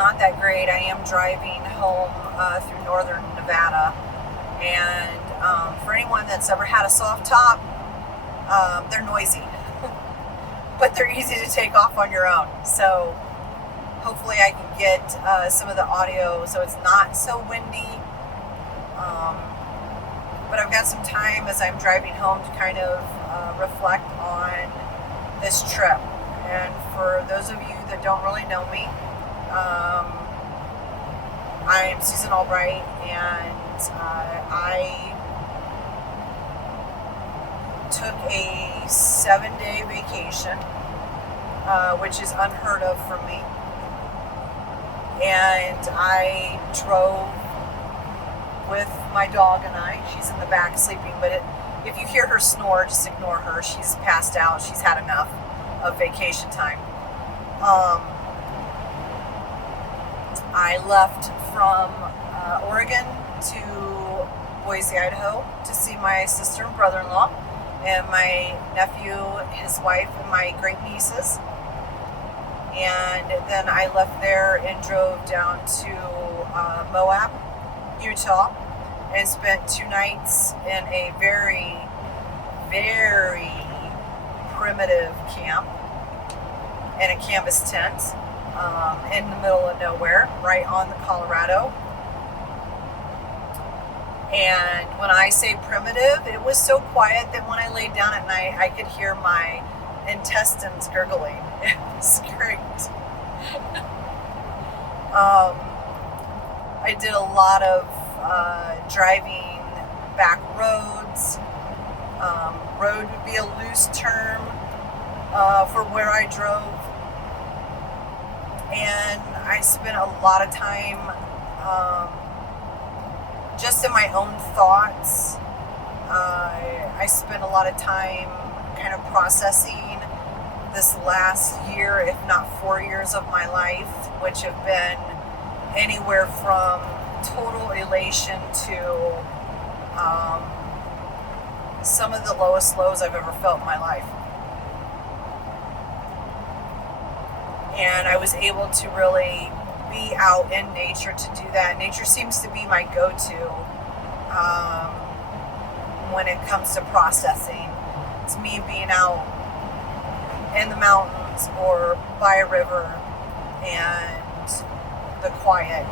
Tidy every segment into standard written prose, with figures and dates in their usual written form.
not that great. I am driving home through northern Nevada, and for anyone that's ever had a soft top, they're noisy, but they're easy to take off on your own. So hopefully I can get some of the audio so it's not so windy. But I've got some time as I'm driving home to kind of reflect on this trip. And for those of you that don't really know me, I'm Susan Albright, and I took a 7-day vacation, which is unheard of for me. And I drove with my dog and I. She's in the back sleeping, but if you hear her snore, just ignore her. She's passed out. She's had enough of vacation time. I left from Oregon to Boise, Idaho to see my sister and brother-in-law and my nephew, his wife, and my great nieces. And then I left there and drove down to Moab, Utah, and spent 2 nights in a very, very primitive camp in a canvas tent in the middle of nowhere, right on the Colorado. And when I say primitive, it was so quiet that when I laid down at night, I could hear my intestines gurgling. It was great. I did a lot of driving back roads. Road would be a loose term for where I drove. And I spent a lot of time just in my own thoughts. I spent a lot of time kind of processing this last year, if not 4 years of my life, which have been anywhere from total elation to some of the lowest lows I've ever felt in my life. And I was able to really be out in nature to do that. Nature seems to be my go-to when it comes to processing. It's me being out in the mountains or by a river and the quiet.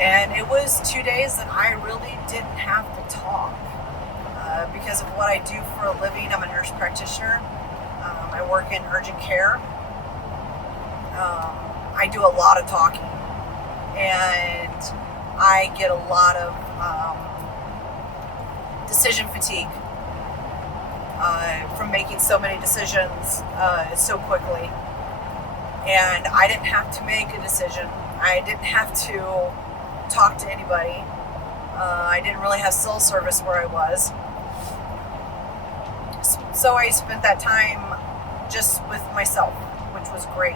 And it was 2 days that I really didn't have to talk because of what I do for a living. I'm a nurse practitioner. I work in urgent care. I do a lot of talking, and I get a lot of decision fatigue from making so many decisions so quickly. And I didn't have to make a decision. I didn't have to talk to anybody. I didn't really have cell service where I was. So I spent that time just with myself, which was great.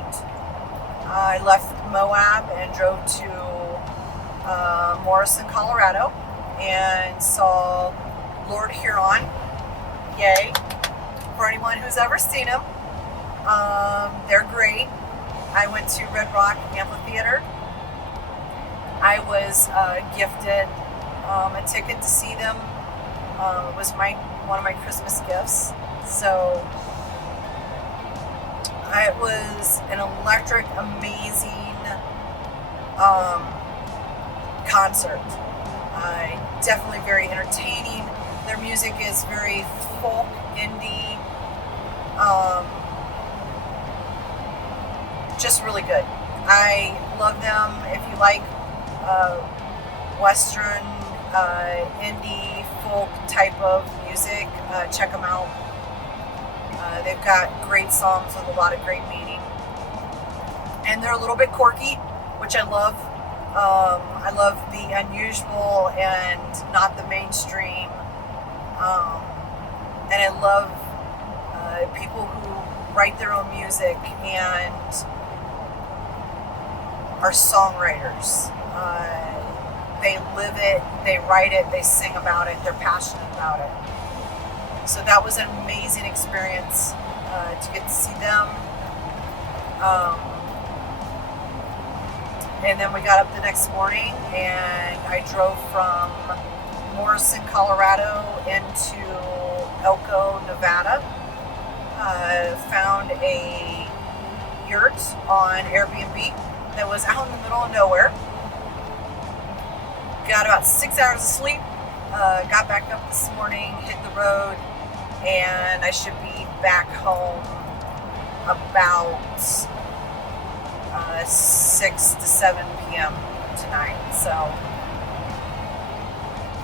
I left Moab and drove to Morrison, Colorado, and saw Lord Huron. Yay. For anyone who's ever seen them, they're great. I went to Red Rock Amphitheater. I was gifted a ticket to see them. It was one of my Christmas gifts. So it was an electric, amazing concert. Definitely very entertaining. Their music is very folk, indie, just really good. I love them. If you like Western, indie, folk type of music, check them out. They've got great songs with a lot of great meaning. And they're a little bit quirky, which I love. I love the unusual and not the mainstream. And I love people who write their own music and are songwriters. They live it, they write it, they sing about it, they're passionate about it. So that was an amazing experience to get to see them. And then we got up the next morning and I drove from Morrison, Colorado into Elko, Nevada. Found a yurt on Airbnb that was out in the middle of nowhere. Got about 6 hours of sleep. Got back up this morning, hit the road, and I should be back home about 6 to 7 p.m. tonight. So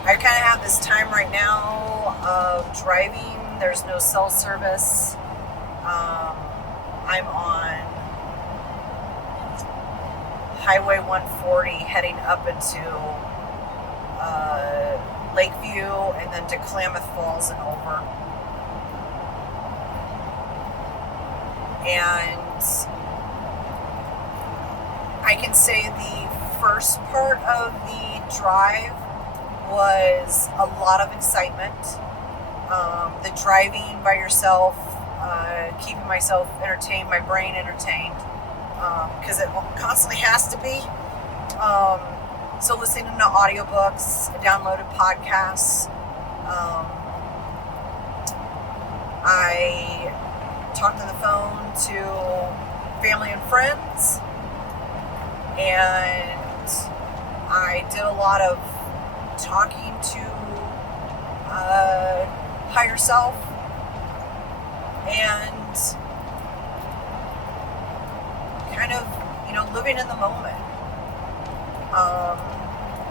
I kind of have this time right now of driving. There's no cell service. I'm on Highway 140 heading up into Lakeview and then to Klamath Falls and over. And I can say the first part of the drive was a lot of excitement. The driving by yourself, keeping myself entertained, my brain entertained, because it constantly has to be. So listening to audiobooks, downloaded podcasts. I talked on the phone to family and friends, and I did a lot of talking to higher self, and kind of, living in the moment.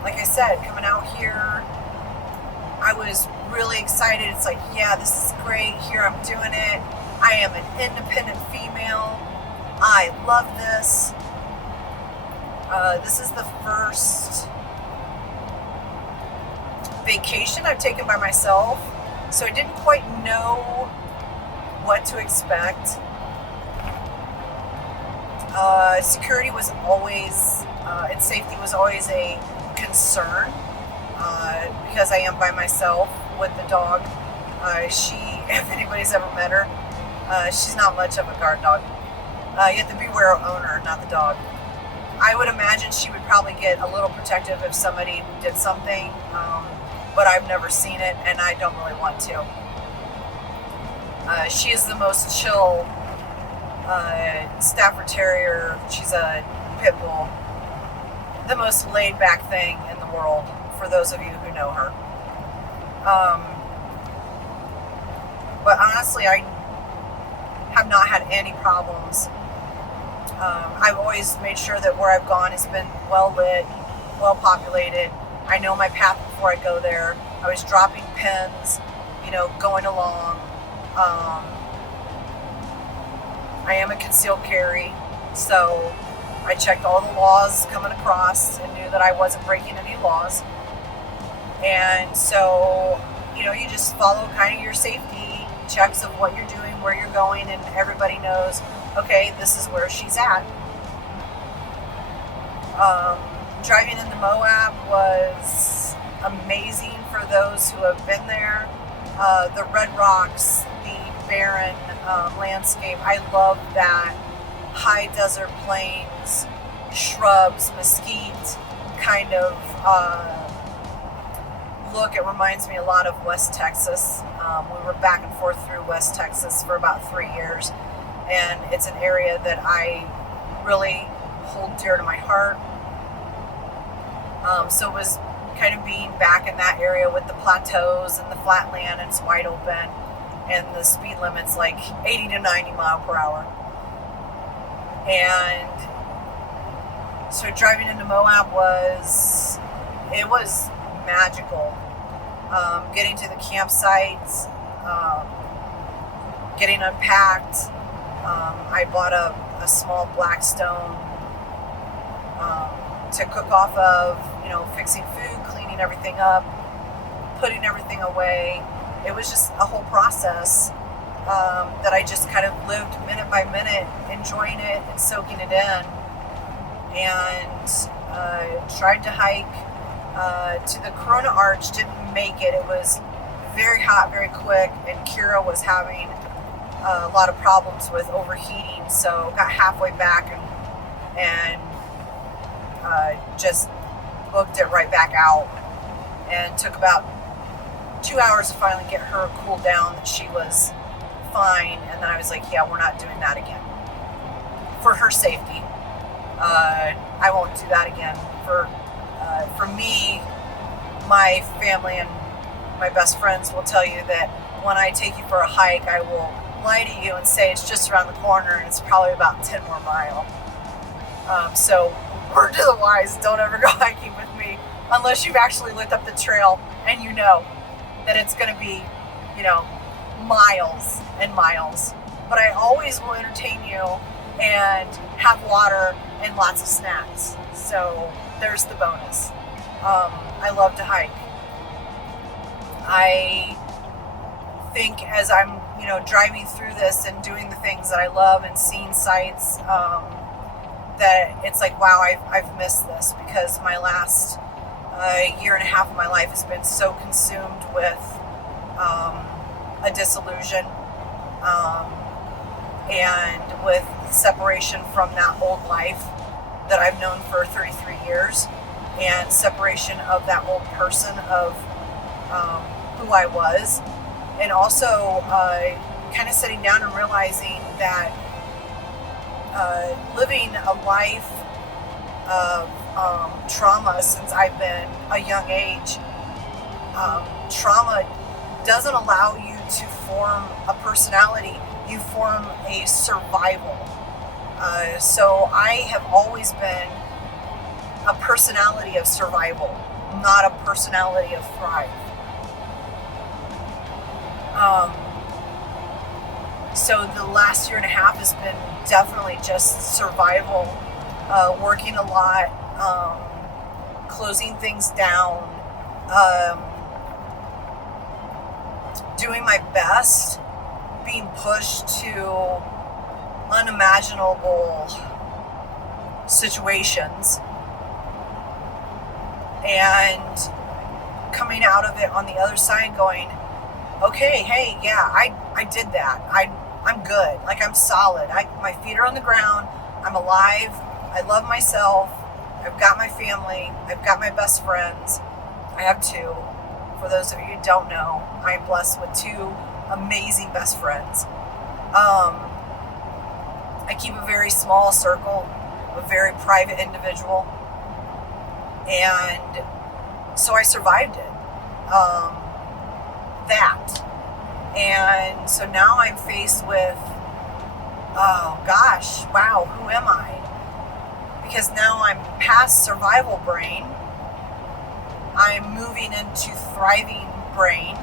Like I said, coming out here, I was really excited. It's like, yeah, this is great. Here I'm doing it. I am an independent female. I love this. This is the first vacation I've taken by myself, so I didn't quite know what to expect. Security was always, and safety was always a concern, because I am by myself with the dog. She, if anybody's ever met her, she's not much of a guard dog. You have to beware of owner, not the dog. I would imagine she would probably get a little protective if somebody did something, but I've never seen it, and I don't really want to. She is the most chill Stafford Terrier. She's a pit bull. The most laid-back thing in the world, for those of you who know her. But honestly, I have not had any problems. I've always made sure that where I've gone has been well lit, well populated. I know my path before I go there. I was dropping pins, going along. I am a concealed carry, so I checked all the laws coming across and knew that I wasn't breaking any laws. And so, you just follow kind of your safety checks of what you're doing, where you're going, and everybody knows, okay, this is where she's at. Driving in the Moab was amazing for those who have been there. The red rocks, the barren landscape, I love that. High desert plains, shrubs, mesquite kind of look. It reminds me a lot of West Texas. We were back and forth through West Texas for about 3 years, and it's an area that I really hold dear to my heart. So it was kind of being back in that area with the plateaus and the flat land, and it's wide open, and the speed limit's like 80 to 90 mile per hour. And so driving into Moab was magical. Getting to the campsites, getting unpacked. I bought a small black stone to cook off of, fixing food, cleaning everything up, putting everything away. It was just a whole process that I just kind of lived minute by minute, enjoying it and soaking it in. And tried to hike to the Corona Arch, didn't make it. It was very hot, very quick, and Kira was having a lot of problems with overheating, so got halfway back and just booked it right back out, and took about 2 hours to finally get her cooled down that she was fine. And then I was like, yeah, we're not doing that again for her safety. I won't do that again. For me, my family and my best friends will tell you that when I take you for a hike, I will lie to you and say it's just around the corner and it's probably about 10 more miles. So word to the wise, don't ever go hiking with me unless you've actually looked up the trail and you know that it's going to be, miles and miles. But I always will entertain you and have water and lots of snacks. So there's the bonus. I love to hike. I think as I'm, driving through this and doing the things that I love and seeing sights, that it's like, wow, I've missed this, because my last year and a half of my life has been so consumed with a disillusion and with separation from that old life that I've known for 33 years, and separation of that old person of who I was, and also kind of sitting down and realizing that living a life of trauma since I've been a young age, trauma doesn't allow you to form a personality. You form a survival. So I have always been a personality of survival, not a personality of thrive. So the last year and a half has been definitely just survival, working a lot, closing things down, doing my best, being pushed to unimaginable situations, and coming out of it on the other side going, okay, hey, yeah, I did that. I'm good. Like, I'm solid. My feet are on the ground. I'm alive. I love myself. I've got my family. I've got my best friends. I have two. For those of you who don't know, I am blessed with two amazing best friends. I keep a very small circle, a very private individual. And so I survived it. That. And so now I'm faced with, oh gosh, wow, who am I? Because now I'm past survival brain. I'm moving into thriving brain,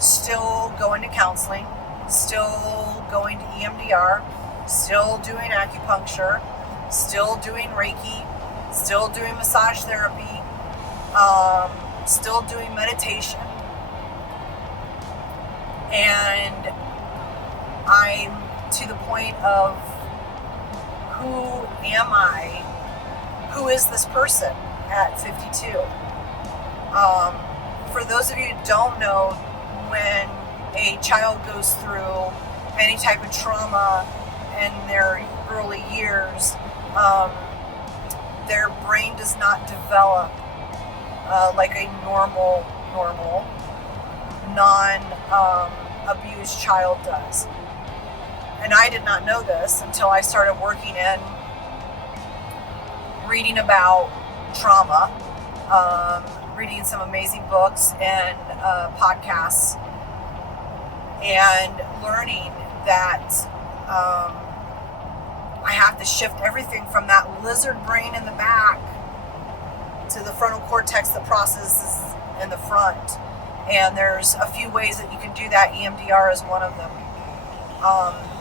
still going to counseling, still going to EMDR, still doing acupuncture, still doing Reiki, still doing massage therapy, still doing meditation. And I'm to the point of, who am I? Who is this person at 52? For those of you who don't know, when a child goes through any type of trauma in their early years, their brain does not develop like a normal, non-abused child does. And I did not know this until I started working in reading about trauma, reading some amazing books and podcasts, and learning that I have to shift everything from that lizard brain in the back to the frontal cortex that processes in the front. And there's a few ways that you can do that. EMDR is one of them.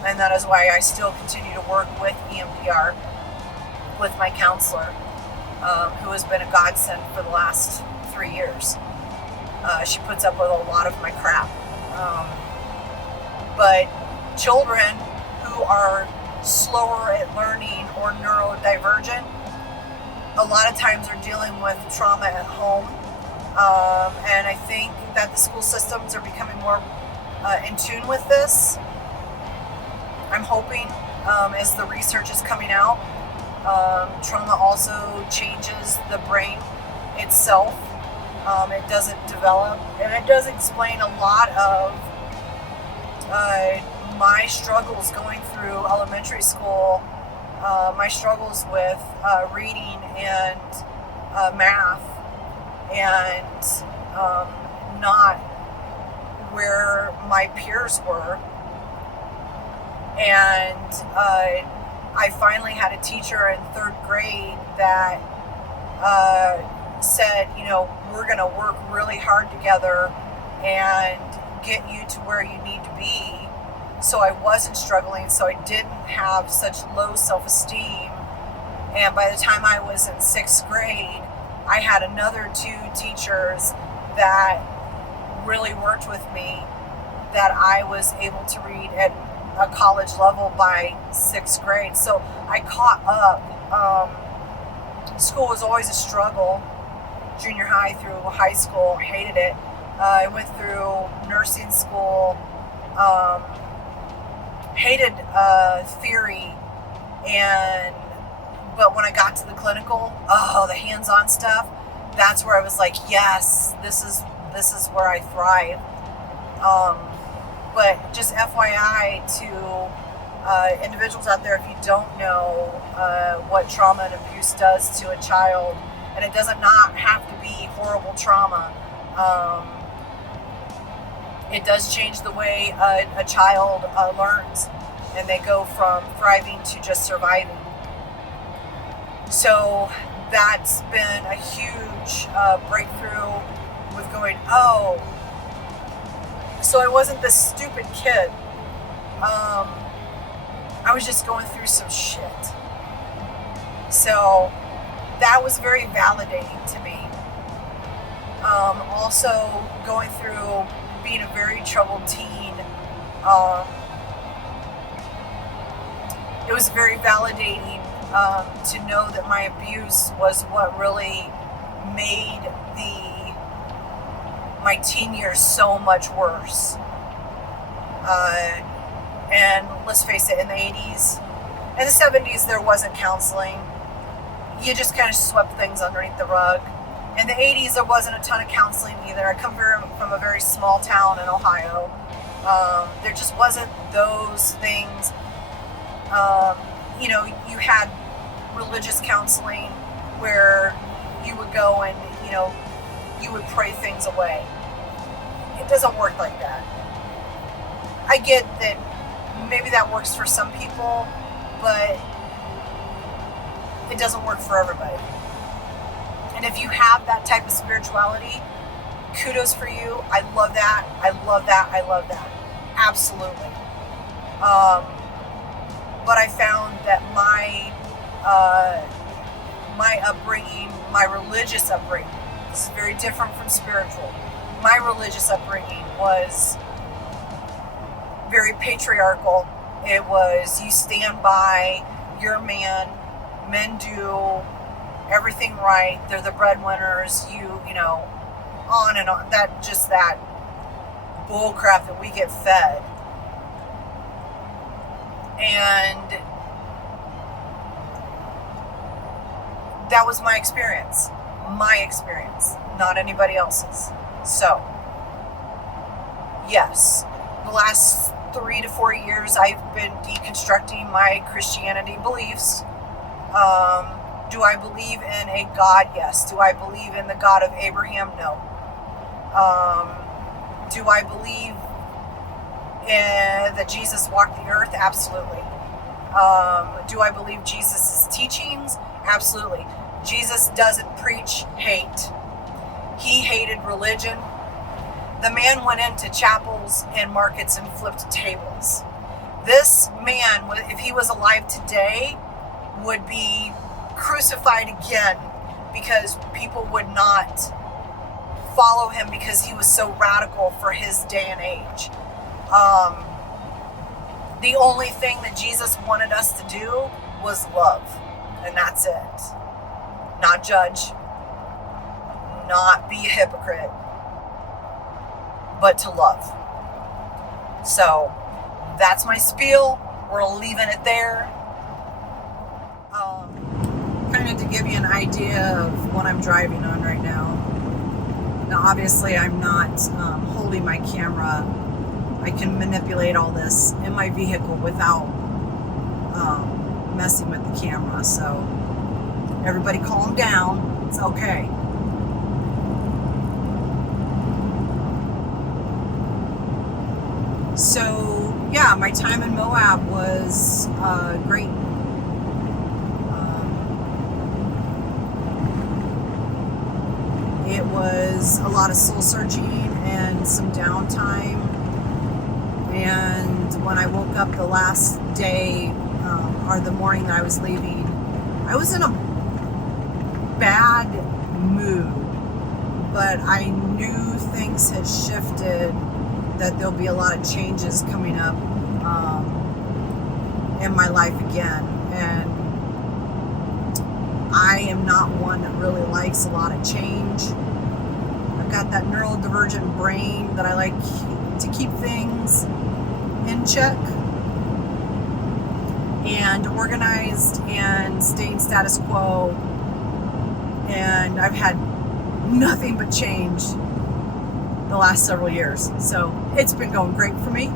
And that is why I still continue to work with EMDR with my counselor, who has been a godsend for the last 3 years. She puts up with a lot of my crap. But children who are slower at learning or neurodivergent, a lot of times are dealing with trauma at home. And I think that the school systems are becoming more in tune with this. I'm hoping, as the research is coming out, Trauma also changes the brain itself. It doesn't develop, and it does explain a lot of my struggles going through elementary school, my struggles with reading and math, and not where my peers were. And I finally had a teacher in third grade that said, we're going to work really hard together and get you to where you need to be. So I wasn't struggling, so I didn't have such low self-esteem. And by the time I was in sixth grade, I had another two teachers that really worked with me, that I was able to read at a college level by sixth grade. So I caught up. School was always a struggle. Junior high through high school, hated it. I went through nursing school, hated theory, but when I got to the clinical, the hands-on stuff, that's where I was like, yes, this is where I thrive. But just FYI to individuals out there, if you don't know what trauma and abuse does to a child, and it doesn't not have to be horrible trauma, it does change the way a child learns, and they go from thriving to just surviving. So that's been a huge breakthrough with going, so I wasn't this stupid kid. I was just going through some shit. So that was very validating to me. Also going through being a very troubled teen, it was very validating to know that my abuse was what really made my teen years so much worse. And let's face it, in the 80s and the 70s, there wasn't counseling. You just kind of swept things underneath the rug. In the 80s, there wasn't a ton of counseling either. I come from a very small town in Ohio. There just wasn't those things. You had religious counseling where you would go and, you would pray things away. It doesn't work like that. I get that maybe that works for some people, but it doesn't work for everybody. And if you have that type of spirituality, kudos for you. I love that. I love that. I love that. Absolutely. But I found that my upbringing, my religious upbringing, this is very different from spiritual. My religious upbringing was very patriarchal. It was, you stand by your man, men do everything right, they're the breadwinners, on and on. That bull crap that we get fed. And that was my experience, not anybody else's. So, yes, the last 3 to 4 years I've been deconstructing my Christianity beliefs. Do I believe in a God? Yes. Do I believe in the God of Abraham? No. Do I believe that Jesus walked the earth? Absolutely. Do I believe Jesus' teachings? Absolutely. Jesus doesn't preach hate. He hated religion. The man went into chapels and markets and flipped tables. This man, if he was alive today, would be crucified again because people would not follow him because he was so radical for his day and age. The only thing that Jesus wanted us to do was love, and that's it. Not judge, not be a hypocrite, but to love. So that's my spiel. We're leaving it there. wanted to give you an idea of what I'm driving on right now. Now, obviously, I'm not holding my camera. I can manipulate all this in my vehicle without messing with the camera. So, everybody calm down. It's okay. So, yeah, my time in Moab was great. It was a lot of soul searching and some downtime. And when I woke up the last day, or the morning that I was leaving, I was in a bad mood. But I knew things had shifted, that there'll be a lot of changes coming up in my life again. And I am not one that really likes a lot of change. I've got that neurodivergent brain that I like to keep things in check and organized and staying status quo. And I've had nothing but change the last several years. So it's been going great for me.